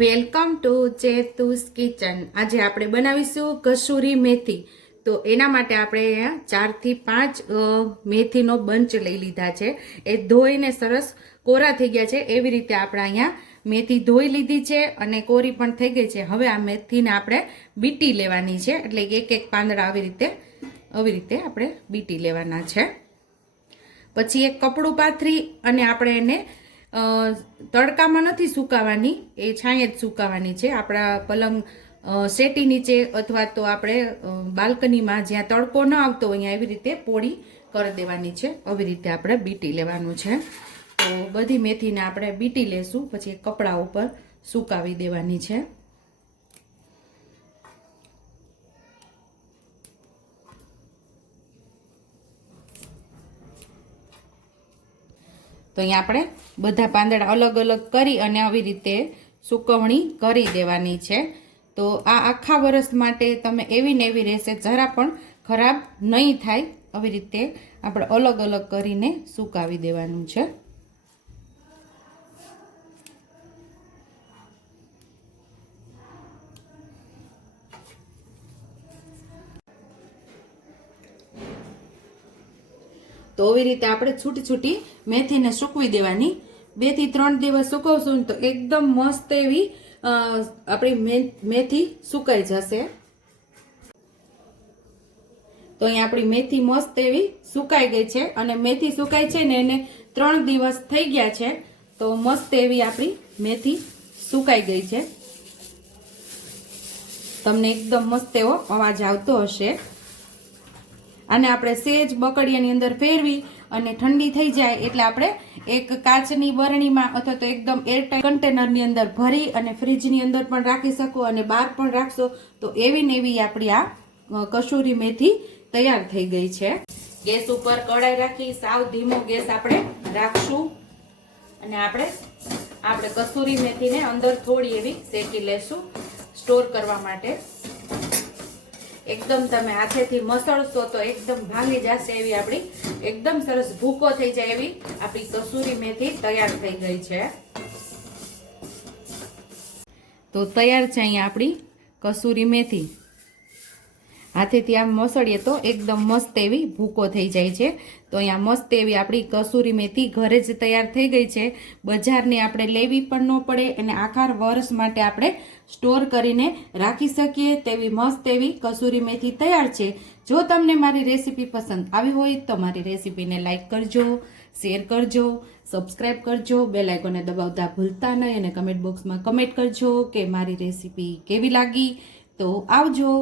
Welcome to ચેતુસ kitchen. આજે આપણે બનાવીશું કસૂરી મેથી. તો એના માટે આપણે ચારથી પાંચ મેથીનો બંચ લઈ લીધા છે. એ ધોઈને સરસ કોરા થઈ ગયા છે. એવી રીતે આપણે અહીંયા મેથી ધોઈ લીધી છે અને કોરી પણ થઈ ગઈ છે. હવે આ મેથીને આપણે બીટી લેવાની છે. એટલે એક એક પાંદડા આવી રીતે આવી રીતે આપણે બીટી લેવાના છે. પછી એક કપડું પાથરી અને આપણે એને તડકામાં નથી સુકાવાની, એ છાંયે જ સુકાવાની છે. આપણા પલંગ શેટી નીચે અથવા તો આપણે બાલ્કનીમાં જ્યાં તડકો ન આવતો હોય એવી રીતે પોળી કરી દેવાની છે. આવી રીતે આપણે બીટી લેવાનું છે. તો બધી મેથીને આપણે બીટી લેશું, પછી કપડાં ઉપર સુકાવી દેવાની છે. તો અહીંયા આપણે બધા પાંદડા અલગ અલગ કરી અને આવી રીતે સુકવણી કરી દેવાની છે. તો આ આખા વરસ માટે તમે એવી ને એવી રહેશે, જરા પણ ખરાબ નહીં થાય, આવી રીતે આપણે અલગ અલગ કરીને સુકાવી દેવાનું છે. તો આવી રીતે આપણે છૂટી છૂટી મેથીને સૂકવી દેવાની. બેથી ત્રણ દિવસ સુકવશું તો એકદમ મસ્ત એવી આપણી મેથી સુકાઈ જશે. તો અહીંયા આપણી મેથી મસ્ત એવી સુકાઈ ગઈ છે અને મેથી સુકાઈ છે ને એને ત્રણ દિવસ થઈ ગયા છે, તો મસ્ત એવી આપણી મેથી સુકાઈ ગઈ છે. તમને એકદમ મસ્ત એવો અવાજ આવતો હશે. આને આપણે સેજ બકડિયાની અંદર ફેરવી અને ઠંડી થઈ જાય એટલે આપણે એક કાચની બરણીમાં અથવા તો એકદમ એરટાઈટ કન્ટેનરની અંદર ભરી અને ફ્રીજની અંદર પણ રાખી શકો અને બહાર પણ રાખશો તો એવી ને એવી આપણી આ કસૂરી મેથી તૈયાર થઈ ગઈ છે. ગેસ ઉપર કડાઈ રાખી, સાવ ધીમો ગેસ આપણે રાખશું. અને આપણે આપણે કસૂરી મેથીને અંદર થોડી એવી શેકી લેશું સ્ટોર કરવા માટે. એકદમ તમે હાથેથી મસળશો તો એકદમ ભાંગી જશે એવી આપણી એકદમ સરસ ભૂકો થઈ જાય એવી આપણી કસૂરી મેથી તૈયાર થઈ ગઈ છે. તો તૈયાર છે અહીંયા આપણી કસૂરી મેથી. હાથેથી આમ મસળીએ તો એકદમ મસ્ત એવી ભૂકો થઈ જાય છે. તો અહીંયા મસ્ત એવી આપણી કસૂરી મેથી ઘરે જ તૈયાર થઈ ગઈ છે. બજારની આપણે લેવી પણ ન પડે અને આખા વર્ષ માટે આપણે સ્ટોર કરીને રાખી શકીએ તેવી મસ્ત એવી કસૂરી મેથી તૈયાર છે. જો તમને મારી રેસીપી પસંદ આવી હોય તો મારી રેસીપીને લાઇક કરજો, શેર કરજો, સબસ્ક્રાઇબ કરજો, બેલ આઇકોને દબાવતા ભૂલતા નહીં અને કમેન્ટ બોક્સમાં કમેન્ટ કરજો કે મારી રેસીપી કેવી લાગી. તો આવજો.